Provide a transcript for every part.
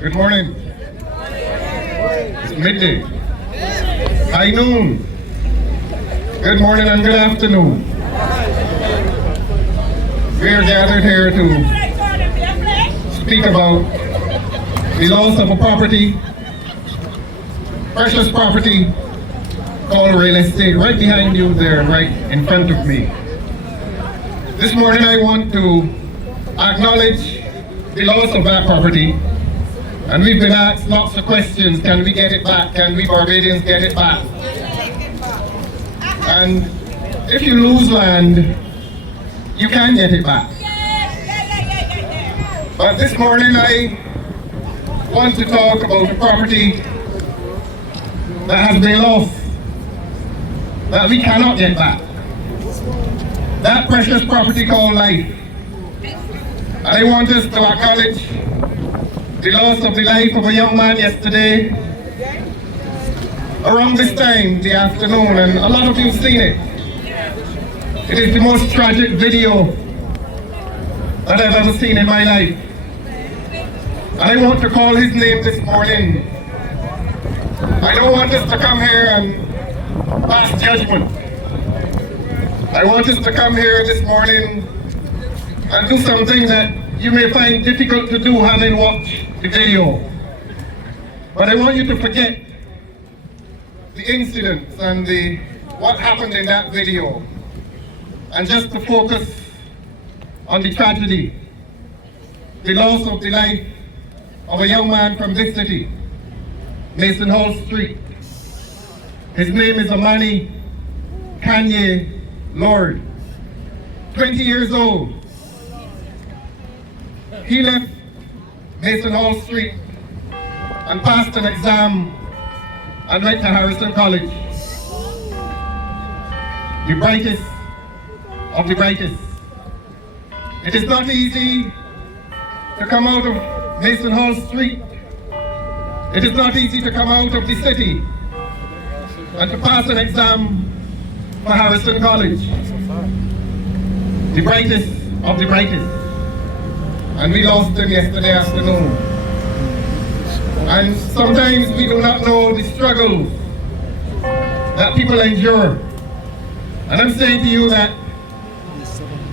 Good morning. It's midday. High noon. Good morning and good afternoon. We are gathered here to speak about the loss of a property, precious property called real estate, right behind you there, right in front of me. This morning I want to acknowledge the loss of that property. And we've been asked lots of questions. Can we get it back? Can we Barbadians get it back? And if you lose land, you can get it back. But this morning I want to talk about a property that has been lost, that we cannot get back. That precious property called life. I want us to acknowledge the loss of the life of a young man yesterday around this time, the afternoon, and a lot of you have seen it. It is the most tragic video that I've ever seen in my life. And I want to call his name this morning. I don't want us to come here and pass judgment. I want us to come here this morning and do something that you may find difficult to do having watched the video. But I want you to forget the incidents and what happened in that video, and just to focus on the tragedy, the loss of the life of a young man from this city, Mason Hall Street. His name is Amani Lorde, 20 years old. He left Mason Hall Street and passed an exam and went to Harrison College. The brightest of the brightest. It is not easy to come out of Mason Hall Street. It is not easy to come out of the city and to pass an exam for Harrison College. The brightest of the brightest. And we lost him yesterday afternoon. And sometimes we do not know the struggles that people endure. And I'm saying to you that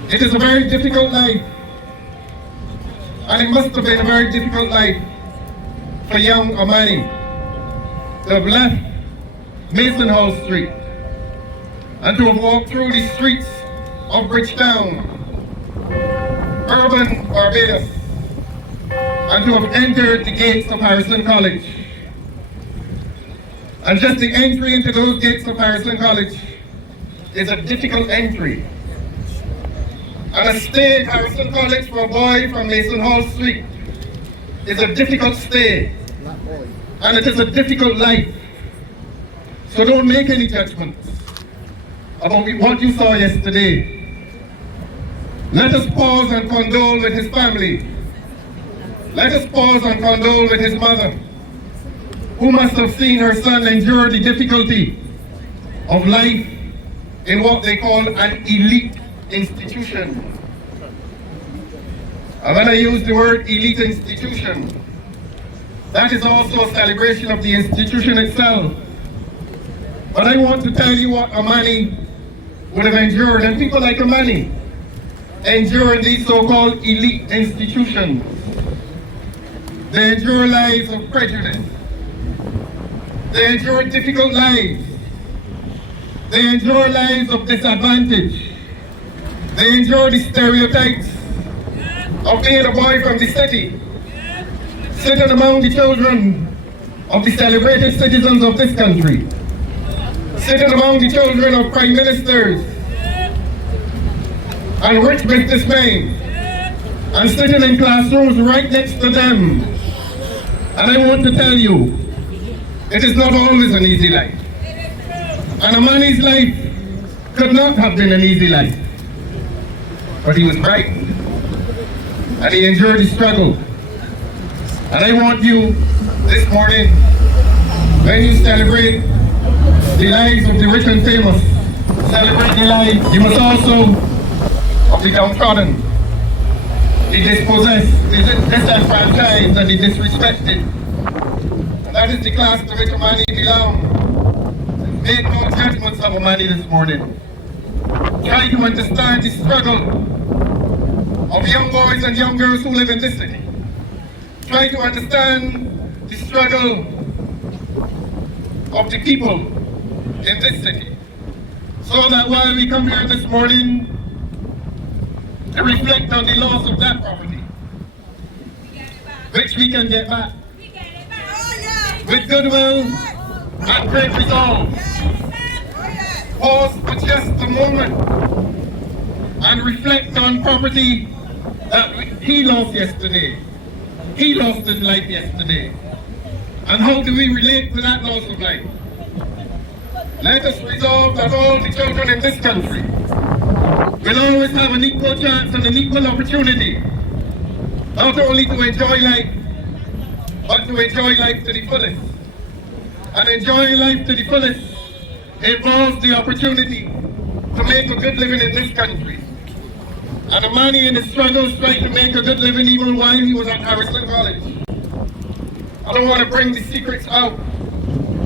it is a very difficult life. And it must have been a very difficult life for young Amani to have left Mason Hall Street and to have walked through the streets of Bridgetown, urban Barbados, and to have entered the gates of Harrison College. And just the entry into those gates of Harrison College is a difficult entry. And a stay at Harrison College for a boy from Mason Hall Street is a difficult stay. And it is a difficult life. So don't make any judgments about what you saw yesterday. Let us pause and condole with his family. Let us pause and condole with his mother, who must have seen her son endure the difficulty of life in what they call an elite institution. And when I use the word elite institution, that is also a celebration of the institution itself. But I want to tell you what Amani would have endured, and people like Amani endure in these so-called elite institutions. They endure lives of prejudice. They endure difficult lives. They endure lives of disadvantage. They endure the stereotypes of being a boy from the city, sitting among the children of the celebrated citizens of this country, sitting among the children of prime ministers and rich businessmen, and sitting in classrooms right next to them. And I want to tell you, it is not always an easy life. And Amani's life could not have been an easy life. But he was bright, and he endured the struggle. And I want you this morning, when you celebrate the lives of the rich and famous, celebrate the lives, you must also, of the downtrodden. the dispossessed, the disenfranchised, and the disrespected. And that is the class to which Amani belongs. Make no judgments of Amani this morning. Try to understand the struggle of young boys and young girls who live in this city. Try to understand the struggle of the people in this city. So that while we come here this morning to reflect on the loss of that property, which we can get back with goodwill and great resolve. Pause for just a moment and reflect on property that he lost yesterday. He lost his life yesterday. And how do we relate to that loss of life? Let us resolve that all the children in this country will always have an equal chance and an equal opportunity, not only to enjoy life, but to enjoy life to the fullest. And enjoying life to the fullest involves the opportunity to make a good living in this country. And Amani in his struggles tried to make a good living even while he was at Harrison College. I don't want to bring the secrets out,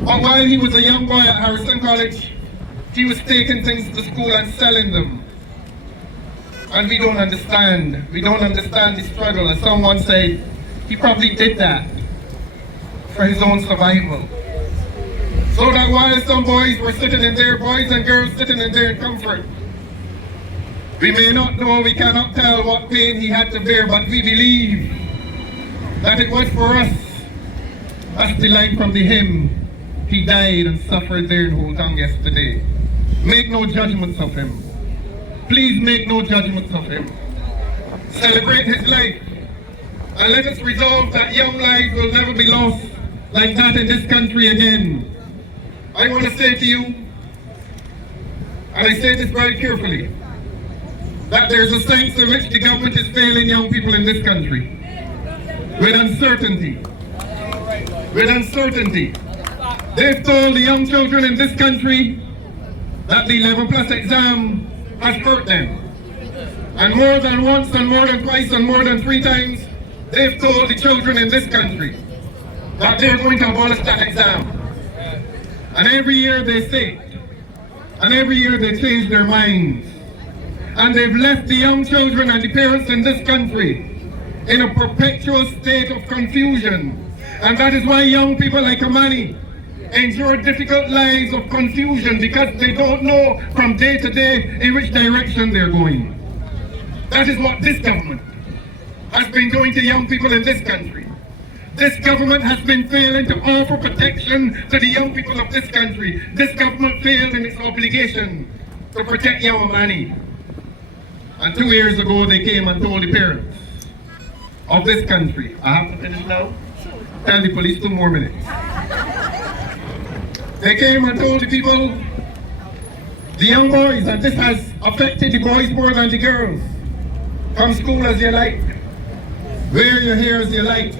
but while he was a young boy at Harrison College, he was taking things to school and selling them. And we don't understand the struggle. And someone said, he probably did that for his own survival. So that while some boys were sitting in there, boys and girls sitting in there in comfort, we may not know, we cannot tell what pain he had to bear, but we believe that it was for us, as the line from the hymn, he died and suffered there in Holtong yesterday. Make no judgments of him. Please make no judgments of him. Celebrate his life, and let us resolve that young lives will never be lost like that in this country again. I want to say to you, and I say this very carefully, that there's a sense in which the government is failing young people in this country. With uncertainty. With uncertainty. They've told the young children in this country that the 11+ exam has hurt them. And more than once and more than twice and more than 3 times, they've told the children in this country that they're going to abolish that exam. And every year they say it. And every year they change their minds. And they've left the young children and the parents in this country in a perpetual state of confusion. And that is why young people like Amani endure difficult lives of confusion, because they don't know from day to day in which direction they're going. That is what this government has been doing to young people in this country. This government has been failing to offer protection to the young people of this country. This government failed in its obligation to protect young Amani. And 2 years ago they came and told the parents of this country, I have to finish now? Tell the police 2 more minutes. They came and told the people, the young boys, and this has affected the boys more than the girls. Come school as you like, wear your hair as you like.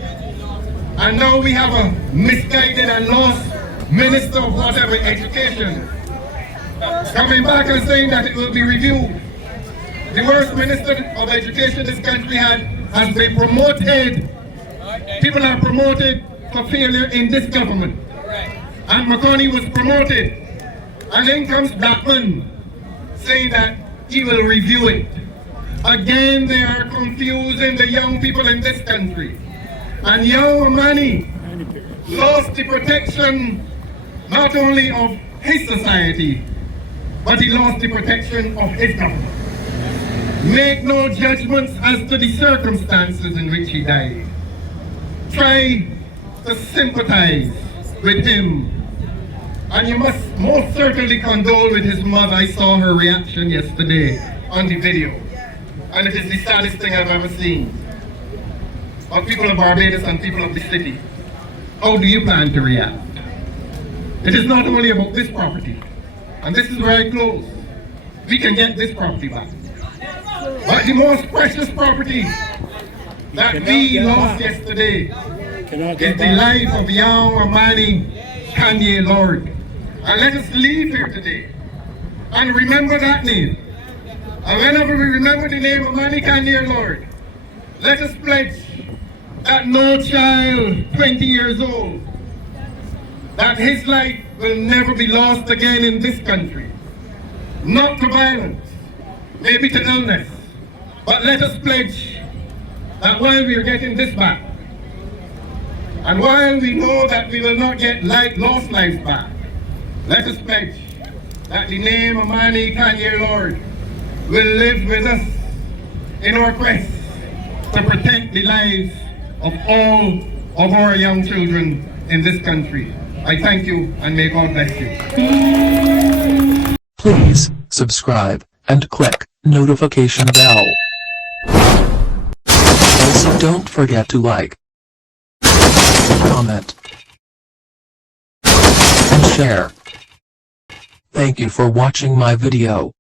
And now we have a misguided and lost minister of whatever education coming back and saying that it will be reviewed. The worst minister of education this country has been promoted. People are promoted for failure in this government. And McConney was promoted. And then comes Blackman saying that he will review it. Again, they are confusing the young people in this country. And young Amani lost the protection not only of his society, but he lost the protection of his government. Make no judgments as to the circumstances in which he died. Try to sympathize with him. And you must most certainly condole with his mother. I saw her reaction yesterday on the video. And it is the saddest thing I've ever seen. But people of Barbados and people of the city, how do you plan to react? It is not only about this property. And this is where I close. We can get this property back. But the most precious property that we lost yesterday is the life of young Amani Kanye Lorde. And let us leave here today and remember that name. And whenever we remember the name of Amani Kanye Lorde, Let us pledge that no child 20 years old, that his life will never be lost again in this country. Not to violence, maybe to illness, but let us pledge that while we are getting this back, and while we know that we will not get lost lives back, let us pledge that the name Amani Lorde will live with us in our quest to protect the lives of all of our young children in this country. I thank you and may God bless you. Please subscribe and click notification bell. Also don't forget to like, comment, and share. Thank you for watching my video.